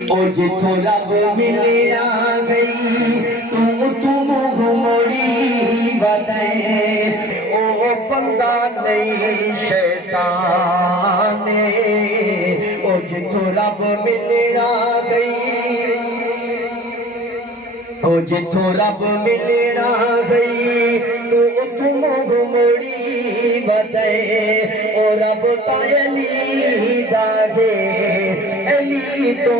او جتھوں رب ملنا گئی تم گھمڑی بدے او بندہ نہیں شیطان او جتھوں رب ملنا گئی او جتھوں رب ملنا گئی تم گھمڑی بدے او رب تائلی دادے علی تو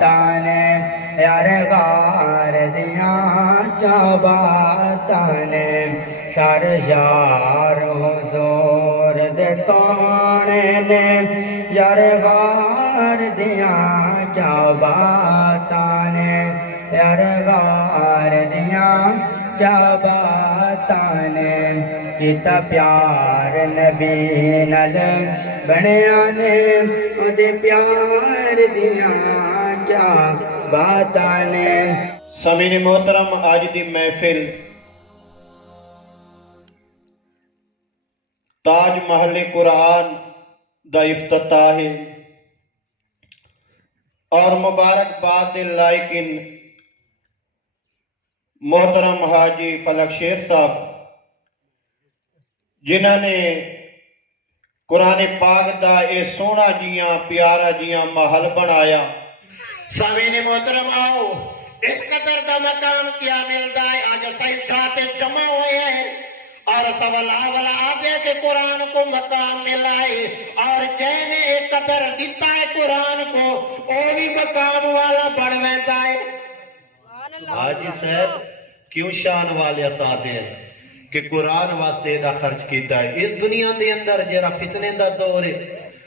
تانے یار غار دیاں چاباتانے شار شار حضور دے سونے نے یار غار دیاں چاباتانے یار غار دیاں چاباتانے کیتا پیار نبی نال بنیا نے اودے پیار دیاں چاباتاں نے۔ سامعین محترم، آج دی محفل تاج محل قرآن دا افتتاح ہے اور مبارکباد دے لائقین محترم حاجی فلک شیر صاحب جنہاں نے قرآن پاک دا اے سونا جیاں پیارا جیاں محل بنایا۔ سامعین محترم آؤ، اس قدر دا مقام کیا ملتا ہے، آج صحیح چاہتے جمع ہوئے ہیں اور سوال آگے کہ قرآن کو مقام ملا ہے اور جینے ایک قدر دیتا ہے قرآن کو اور بھی مقام والا بڑھ ویتا ہے۔ حاجی صاحب کیوں شان والے ساتھ ہیں کہ قرآن واسطے دا خرچ کیتا ہے۔ اس دنیا دے اندر جیرا فتنے دا دور ہے،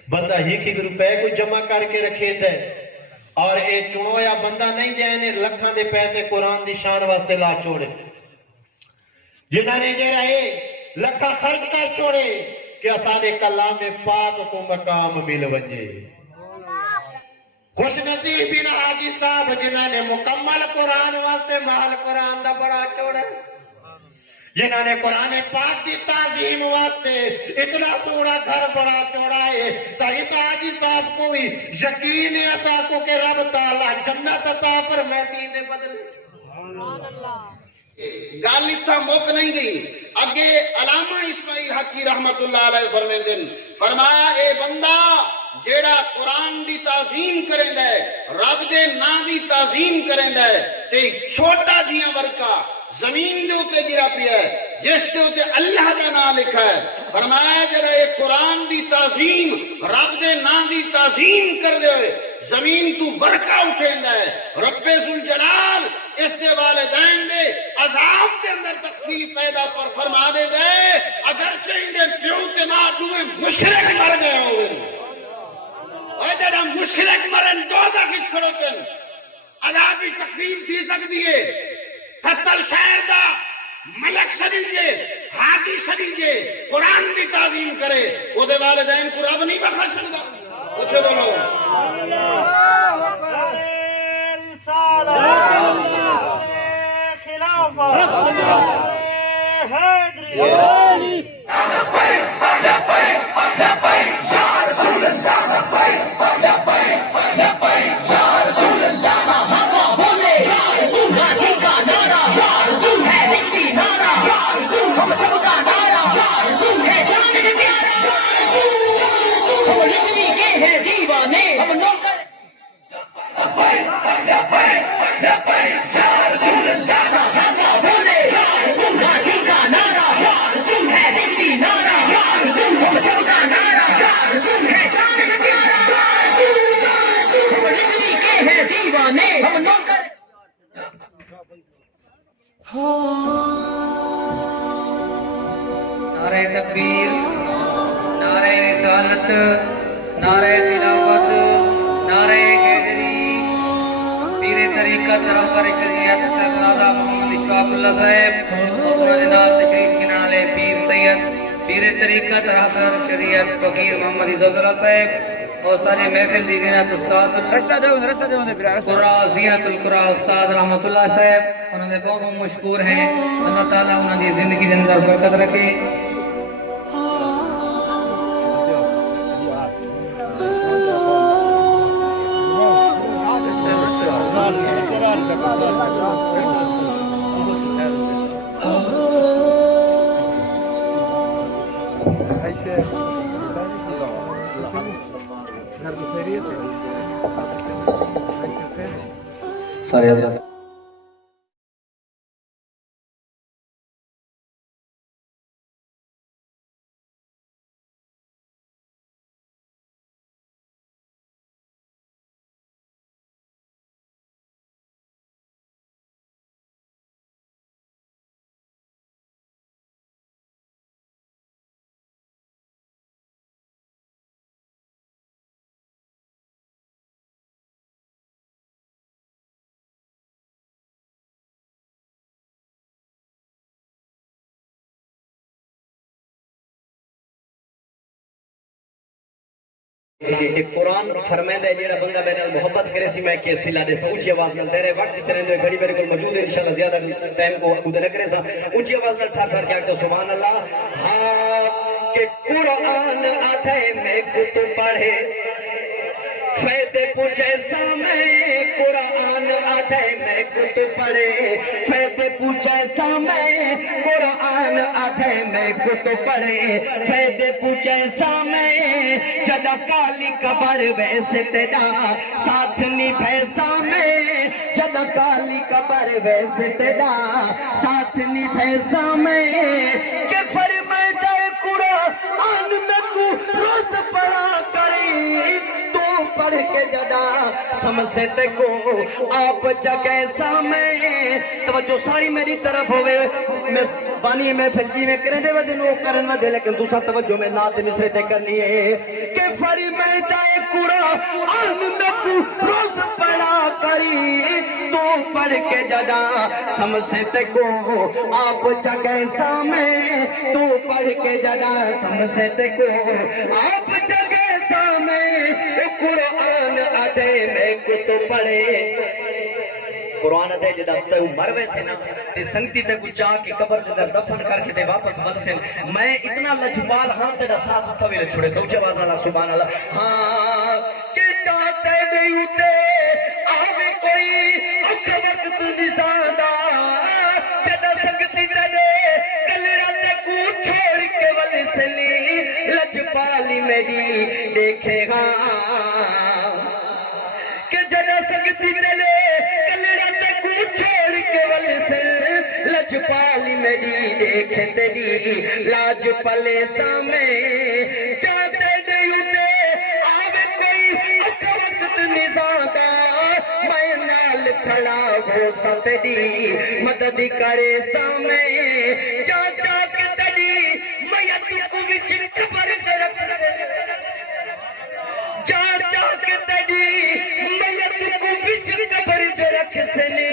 بندہ ایک روپے کو جمع کر کے رکھے دے اور اے چنویا بندہ نہیں جائے لکھاں دے پیسے قرآن دی شان واسطے لا چھوڑے، جنہوں نے جیرا لکھا خرچ کر چھوڑے کہ اسادے کلام پاک کو مقام مل ونجے۔ خوش نصیب بن حاجی صاحب جنہوں نے مکمل قرآن واسطے محل قرآن دا بڑا چھوڑا، جنہوں نے قرآن پاک کی تعظیم واسطے اتنا سوڑا گھر بڑا چوڑا ہے تو اس حاجی صاحب کو بھی یقین ہے عطا کو کہ رب تعالیٰ جنت عطا پر محدید دے بدلے۔ گال اتھا موقع نہیں گئی، اگے علامہ اسماعیل حقی رحمت اللہ علیہ فرمیندن فرمایا اے بندہ جیڑا قرآن دی تعظیم کریں دے رب دے نا دی تعظیم کریں دے تے چھوٹا جیاں ورکا زمین دے ہوتے جرا پیا ہے جس دے ہوتے اللہ دا نام لکھا ہے، فرمایا جرا یہ قرآن دی تعظیم رب دے نام دی تعظیم کر دے زمین تو برکہ اٹھیں دے رب ذوالجلال اس دے والدین دے عذاب کے اندر تخفیف پیدا پر فرما دے دے اگر چاہیے پیو تے ماں دوے مشرک مر گئے ہوئے اور جڑا مشرک مرن دوزخ وچ کھڑوتن عذابی تخفیف تھی سکتی ہے۔ فتل شہر دا ملک سریجے حاجی سریجے قرآن بھی تعظیم کرے وہ دے والدین کو رب نہیں بخش سکتا۔ اچھے بولو نعرہ تکبیر، نعرہ رسالت، نعرہ تلاوت، نعرہ حیدری، پیر طریقت رہبر شریعت سرفراز محمد اشفاق اللہ صاحب اور جناب تشریف گنان والے پیر سید پیر طریقت رہبر شریعت فقیر محمد عزت اللہ صاحب اور سارے محفل دی زینت استاد قرآ زینت القرآ استاد رحمت اللہ صاحب انہوں نے بہت مشکور ہیں. اللہ تعالیٰ انہوں نے زندگی کے اندر برکت رکھے. سارے حضرات قرآن فرمائندا ہے جیڑا بندہ میرے نال محبت کرے سی میں کہ صلہ دے اونچی آواز نال تیرے وقت چ رہندے گھڑی میرے کول موجود ہے انشاءاللہ زیادہ ٹائم کو اگے نہ کرے سا اونچی آواز نال ٹھا کر کے کہ سبحان اللہ. ہاں کہ قرآن آدھے میں کت پڑھے فیض پوچھے سامے قرآن آدھے میں کت پڑھے فیض پوچھے سامے قرآن آدھے میں کت پڑھے فیض پوچھے سامے جدا کالی قبر ویسے تیرا ساتھ نبھے سامے جدا کالی قبر ویسے تیرا ساتھ نبھے سامے کہ فرمائے قرآن میں کو روز پڑھا کری پڑھ کے جدا سمجھتے کو آپ جگہ سامنے توجہ ساری میری طرف ہوئے میں بانی میں پھلجی میں کریں دے ودن وہ کرنا دے لیکن دوسرا توجہ میں نات مصرے تے کرنی ہے کہ فرمائے قرآن میں کو روز پڑھا کری تو پڑھ کے جدا سمجھتے کو آپ جگہ سامنے تو پڑھ کے جدا سمجھتے کو آپ جگہ سامنے قرآن آدھے میں کت پڑھے قرآن آدھے جدا تے مر ویسے نا تے سنگتی تے گچا کے قبر دے در دفن کر کے تے واپس مل سے میں اتنا لجبال ہاں تیرا ساتھ اتھوی لے چھوڑے سوچے آواز اللہ سبحان اللہ. ہاں کہ جاتے نہیں تے آوے کوئی اکھا وقت نزادہ جدا سنگتی تے کلرہ تے کو چھوڑ کے ولی سلی لجبالی میری دیکھے گا کہ جدا سنگتی تے کلرہ تے کو چھوڑ کے ولی سل لجبالی میری دیکھے تیری لاج پلے سامنے جاتے نہیں تے آوے کوئی اکھا وقت نزادہ میں نال کھڑا ہو سا تیری مدد کرے سامنے جا جا کے تیری میت کو وچ قبر دے رکھ جا جا کے تیری میت کو وچ قبر دے رکھ سنے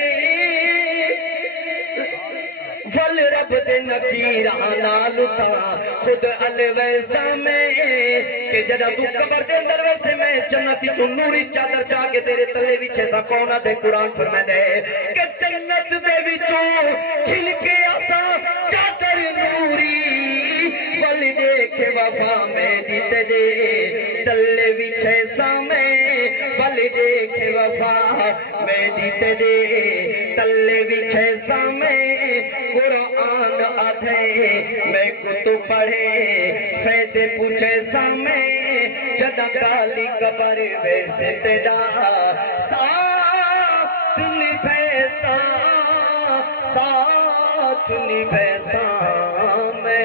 ول رب دے نہ پیرانا لتا خود الویسا میں کہ جدہ تو قبر دے اندر ویسے میں جنتی چو نوری چادر چاہ کے تیرے تلے بھی چھے سا کونا دے قرآن فرمائے دے کہ جنت دے بھی چو کھل کے آسا چادر نوری والی دیکھے وفا میں دیتے دے تلے بھی چھے سا میں والی دیکھے وفا میں دیتے دے تلے بھی چھے سا میں قرآن آدھے میں کتو پڑھے فیدے پوچھے سامے جدہ کالی قبر ویسے تیرا ساتھ نبھیسا میں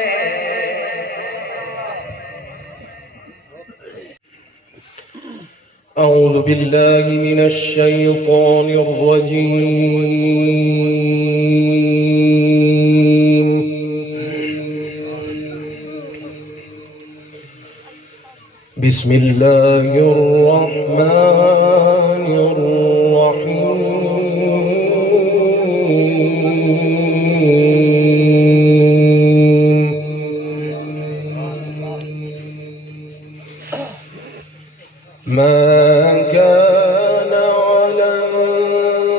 أعوذ بالله من الشيطان الرجيم بسم الله الرحمن الرحيم ما كان على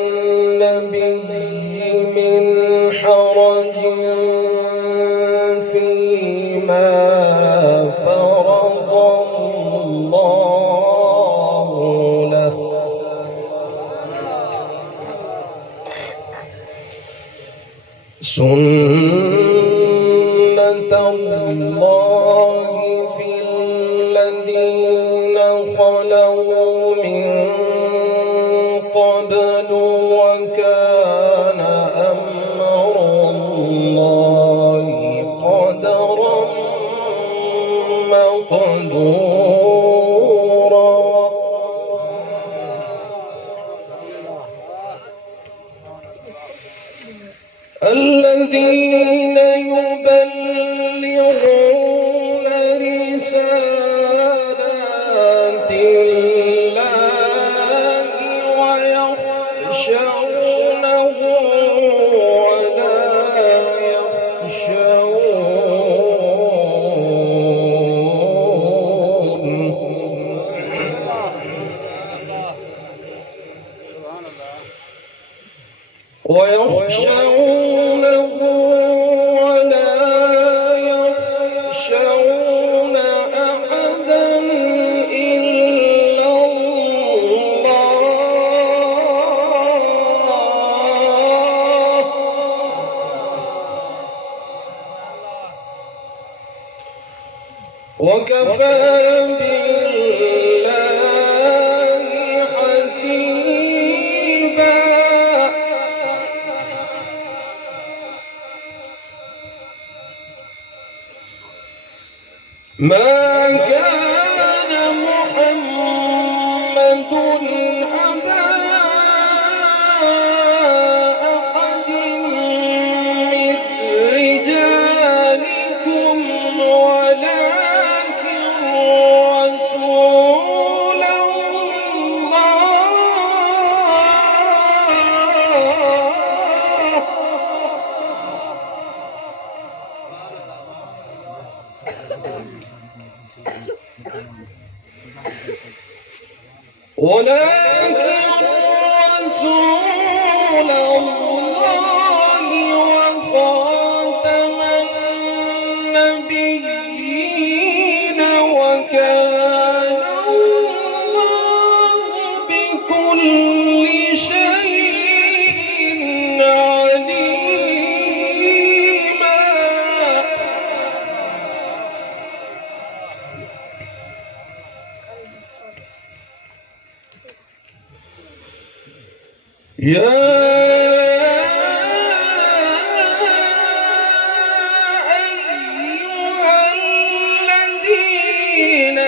النبي من حرج فيما فرض الله له سنة الله في الذين خلوا من قبل وكان أمر الله قدرا مقدورا الذين يبلغون رسالات الله ويخشونه ولا ويخشونه ولا يخشون أحدا إلا الله وكفى بالله حسيبا ما كان محمد أبا أحد من رجالكم ولكن رسول الله وخاتم النبيين وكان الله بكل شيء عليما يا أيها الذين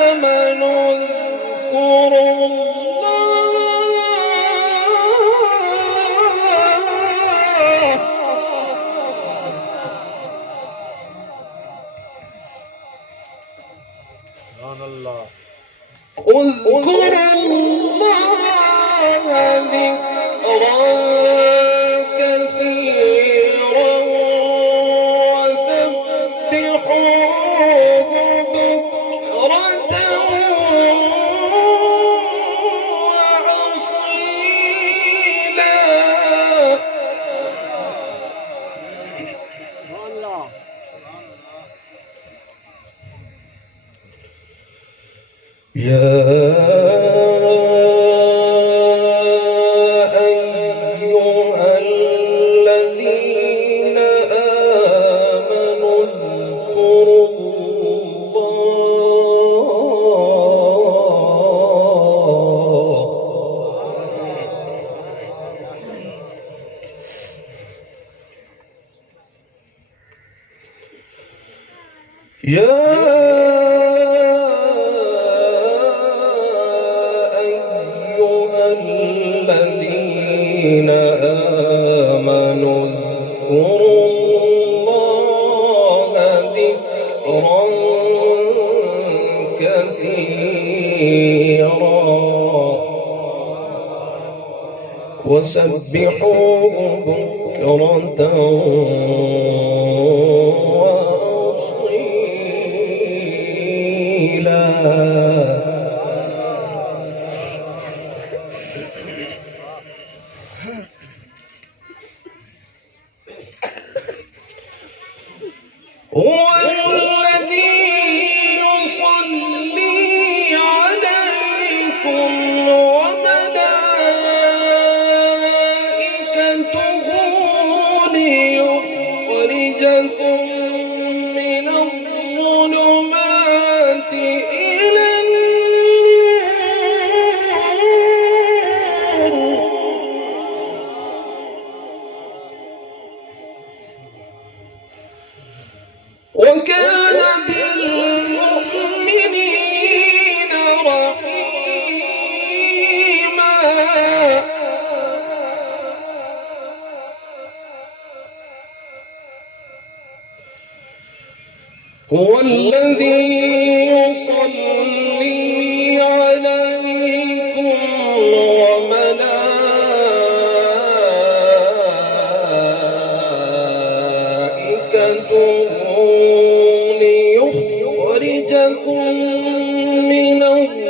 آمنوا اذكروا الله اذكروا الله ذكرا كثيرا يا أيها الذين آمنوا اذكروا الذين آمنوا اذكروا الله ذكرا كثيرا وسبحوه بكرة هو الذي يصلي عليكم وملائكته ليخرجكم من الظلمات إلى النور وكان بالمؤمنين رحيما هو الذي يصلي عليكم وملائكته ليخرجكم من الظلمات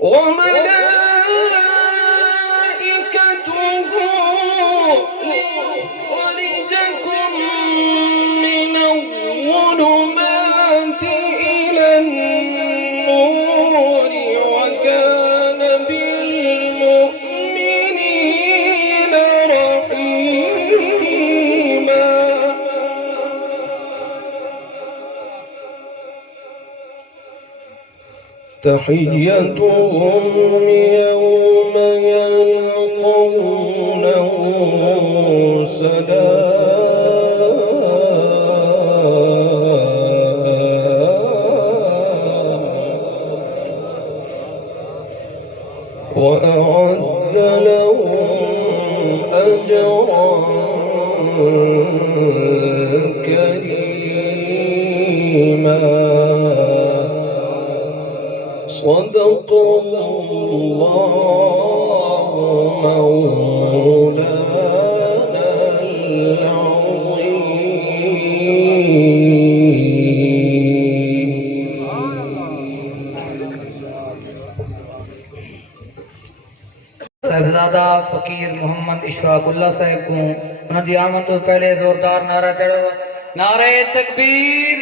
وملائكته ليخرجكم من الظلمات إلى النور وكان بالمؤمنين رحيما تحيتهم يوم يلقونه سلام وأعد لهم أجرا كريما صدق الله مولانا صاحبزادہ فقیر محمد اشفاق اللہ صاحب کو انہوں دی آمد تو پہلے زوردار نعرہ چڑھو نعرہ تکبیر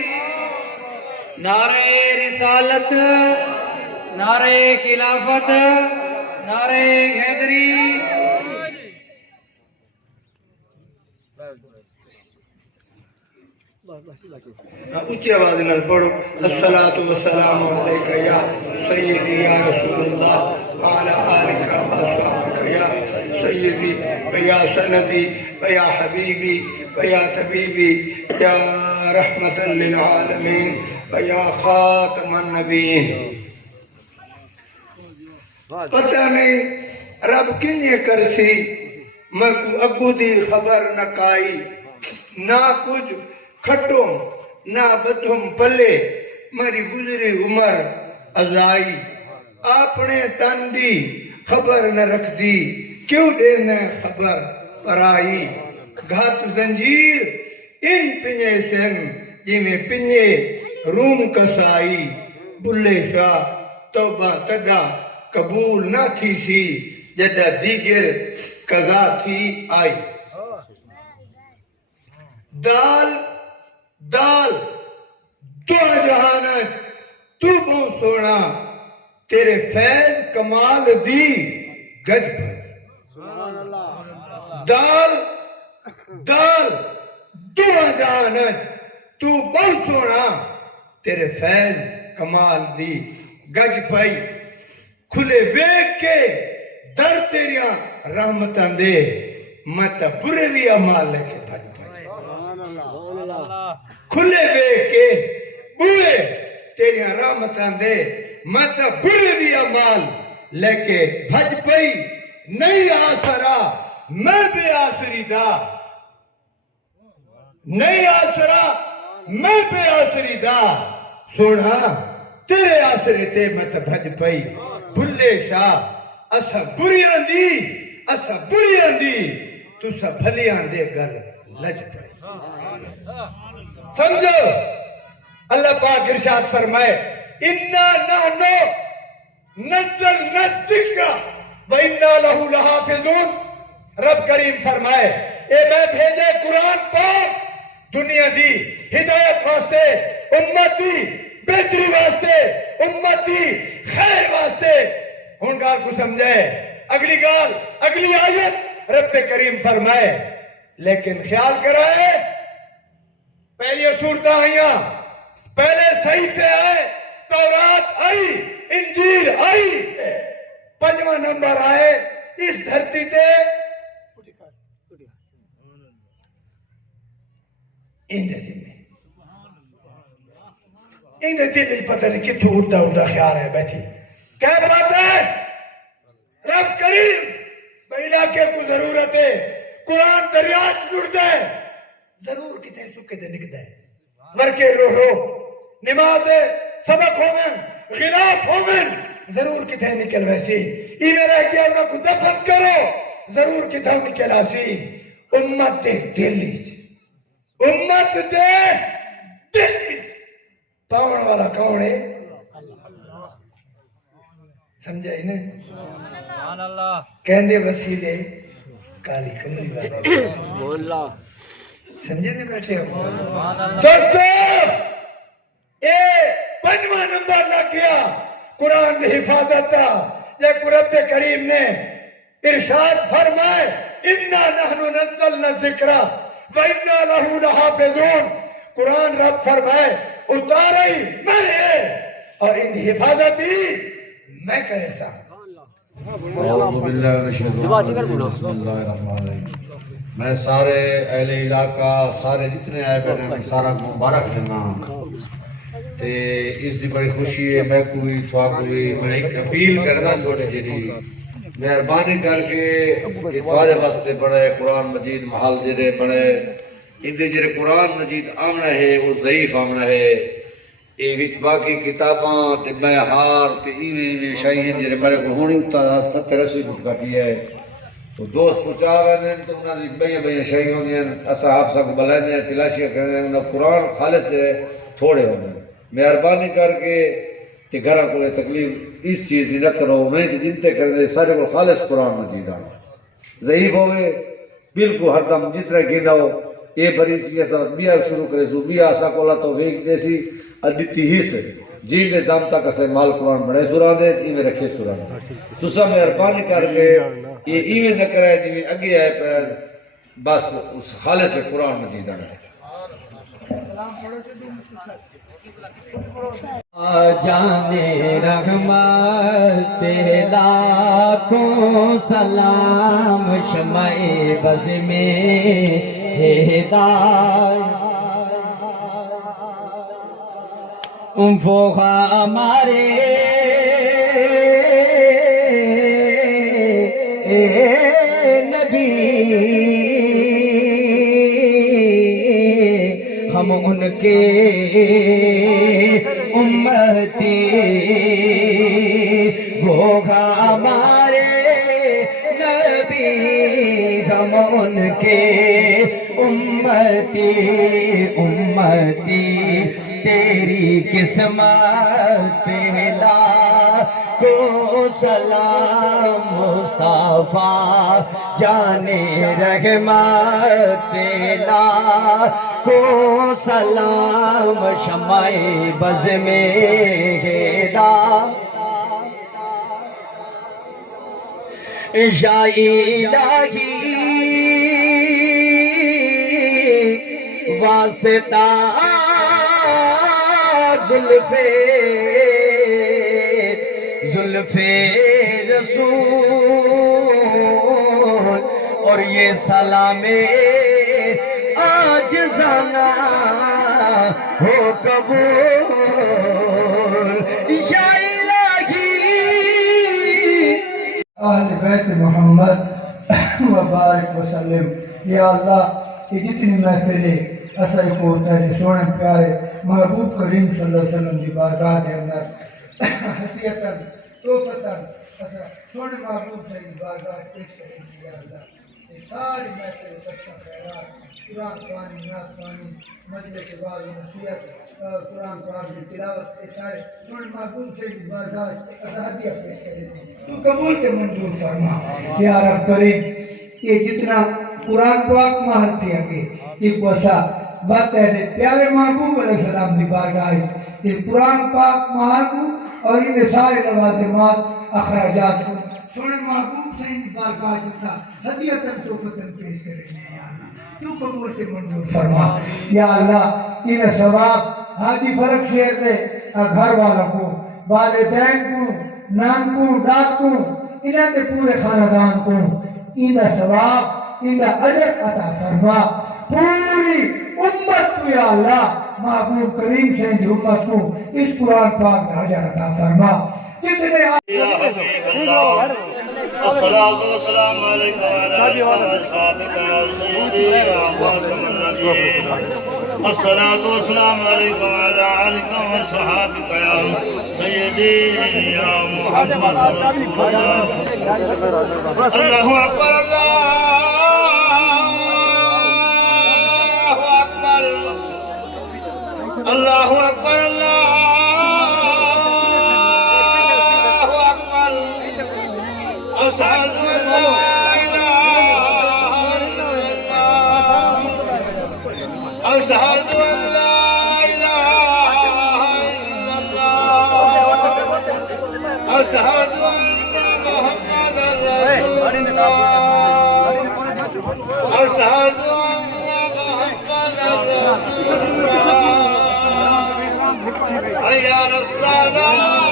نعرہ رسالت نعرہ خلافت نعرہ حیدری اونچی آواز نال پڑھو الصلاۃ والسلام علیک یا سیدی یا رسول اللہ وعلی آلک و اصحابک یا سیدی و یا سندی و یا حبیبی و یا طبیبی یا رحمت للعالمین و یا خاتم النبیین پتہ نہیں رب کنیے کرسی میں اگو دی خبر نہ کائی نہ کچھ کھٹوں نہ بدھم پلے میری گزری عمر ازائی اپنے تن دی خبر نہ رکھ دی کیوں دینا خبر پرائی گھات زنجیر ان پنجے سنگ جی میں پنجے روم کسائی بلے شاہ توبہ تدا قبول نہ تھی سی جدہ دیگر قضا تھی آئی دال دال تو جہانت تو بہت سونا تیرے فیض کمال دی گج پر دال دال تو جہانت تو بہت سونا تیرے فیض کمال دی گج پئی کھلے ویک کے در تیریاں رحمتاں دے مت برے بھی عمال لے کے بھج پئی کھلے ویک کے بوئے تیریاں رحمتاں دے مت برے بھی عمال لے کے بھج پئی نہیں آسرا میں بے آسری دا نہیں آسرا میں بے آسری دا سونا تیرے آسرے تے مت بھج پئی بھلے شاہ اسا بریاں دی تو سا بھلیاں دے گل لج پئی سمجھو اللہ پاک ارشاد فرمائے اِنَّا نَحْنُ نَزَّلْنَا الذِّكْرَ وَإِنَّا لَهُ لَحَافِظُونَ رب کریم فرمائے اے میں بھیجے قرآن پاک دنیا دی ہدایت واسطے امت دی بہتری واسطے امت دی خیر واسطے ان گال کو سمجھائے اگلی آیت رب کریم فرمائے لیکن خیال کرائے پہلی صورتیں آئیاں پہلے صحیح سے آئے تورات آئی انجیل آئی 5واں نمبر آئے اس دھرتی تے ان دل پتہ نہیں کتوں اڑا خیال ہے بیٹھی کیا بات ہے رب کریم علاقے کو ضرورت ہے قرآن دریات لڑتا ہے ضرور کتے سکے دے نکتا ہے ورکے رو نماز سبق ہومن خلاف ہومن ضرور کتے نکل ویسی انہیں رہ گیا انہوں کو دفن کرو ضرور کتے نکل آسی امت دے دلی امت دے دلی پاون والا کون ہے سمجھا ہی نہیں کہندے وسیلے کالی کملی والے سمجھے نہیں بیٹھے ہو دوستو اے 5واں نمبر لگ گیا قرآن کی حفاظت کا یہ رب کریم نے ارشاد فرمائے اِنَّا نَحْنُ نَزَّلْنَا الذِّكْرَ وَإِنَّا لَهُ لَحَافِظُونَ قرآن رب فرمائے اتارئی میں ہے اور ان کی حفاظت بھی میں کرے سا میں سارے اہل علاقہ سارے جتنے آئے بیٹھے ہیں سارا مبارک دینا تے اس دی بڑی خوشی ہے میں کوئی تھوا کوئی میں ایک اپیل کرنا چھوڑے جی مہربانی کر کے اتوارے واسطے بڑے قرآن مجید محل جڑے بڑے اندے جڑے قرآن مجید آمنا ہے وہ ضعیف آمنا ہے یہ وچ باقی کتاباں تے بہار تے ایویں شاہین جڑے بڑے کو ہونی تا 70-80 فٹ کا کیا ہے تو دوست پہنچا وے تو انہاں دی بہیاں شاہین ہوندیاں اسا حافظہ کو بلائیں تلاشی کرنے انہاں قرآن خالص دے تھوڑے ہوندے مہربانی کر کے کہ گھر کو تکلیف اس چیز دی نہ کرو میں جنتے کرنے سارے کو خالص قرآن مجید آنا ضعیف ہوئے بالکل ہر دم جتنا گینا ہو یہ بری سی ایسا بیا شروع کرے سو بیا آسا کو اللہ توفیق جیسی ادیتی ہی سے جیل دے دام تک اسے مال قرآن بڑے سورا دے ایویں رکھے سورا دے تو سب مہربانی کر کے یہ ایویں نہ کرے جی اگے آئے پیر بس اس خالص قرآن مجید آنا ہے جانے رحمت لاکھوں سلام شمع بز میں ہدایت وہ ہمارے نبی ہم ان کے امتی ہوگا ہمارے نبی ہم ان کے امتی امتی تیری قسمت پہ لاکھوں سلام مصطفیٰ جانے رحمت پہ لاکھوں سلام شمع بز میں یا الہی واسطہ زلف رسول اور یہ سلام عاجزانہ ہو قبول یا الہی اہل بیت محمد وبارک وسلم یا اللہ یہ جتنی محفلیں اصل کو تیرے سونے پیارے محبوب کریم صلی اللہ علیہ وسلم کی بارگاہ کے اندر حسیتاً توفتاً سونے محبوب سے کی بارگاہ پیش کریں گے یا اللہ یہ ساری محفل سچا خیرات قرآن خوانی نعت خوانی مجلس واعظ و نصیحت قرآن پاک کی تلاوت کے سارے سونے محبوب سے کی بارگاہ ہدیہ پیش کریں گے تو قبول کے منظور فرما یا رب کریم یہ جتنا قرآن پاک مہر تھی آگے یہ کوسا بات ہے پیارے محبوب علیہ السلام دی بارگاہ یہ قرآن پاک مہر کو اور ان سارے لوازمات اخراجات کو سونے محبوب سے ان بارگاہ جیسا ہدیتاً توفتاً پیش کریں گے یا اللہ تو قبول کے منظور فرما یا اللہ ان ثواب حاجی فرق شہر دے گھر والوں کو والدین کو نام کو داد کو انہاں دے پورے خاندان کو انہاں ثواب انہاں اجر عطا فرما پوری امت کو یا اللہ محبوب کریم سے ان امت کو اس قرآن پاک کا اجر عطا فرما جتنے الصلاة والسلام عليك وعلى آلك وأصحابك يا سيدي يا خاتم النبيين الصلاة والسلام عليك وعلى آلك وأصحابك يا سيدي يا محمد رسول الله الله أكبر الله أكبر الله أكبر الله أكبر أشهد أن لا إله إلا الله أشهد أن لا إله إلا الله أشهد أن محمدا رسول الله أشهد أن محمدا رسول الله حي على الصلاة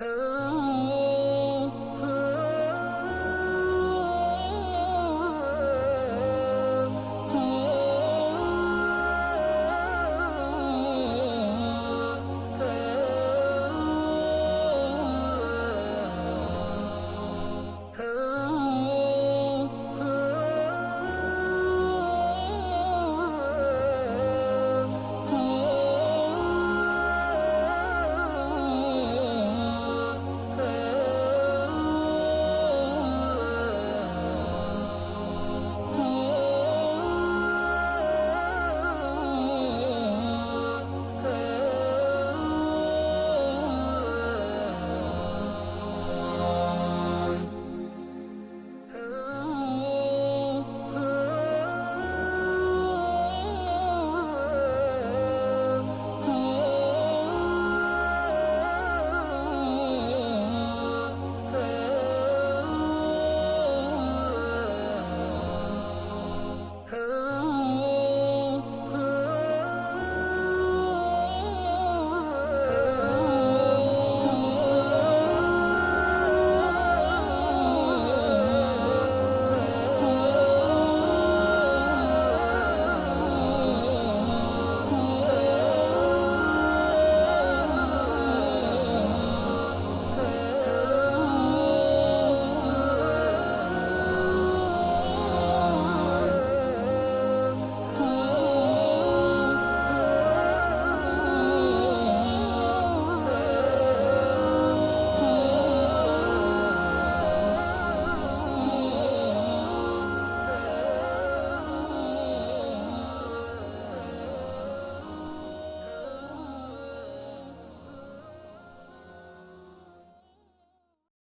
Oh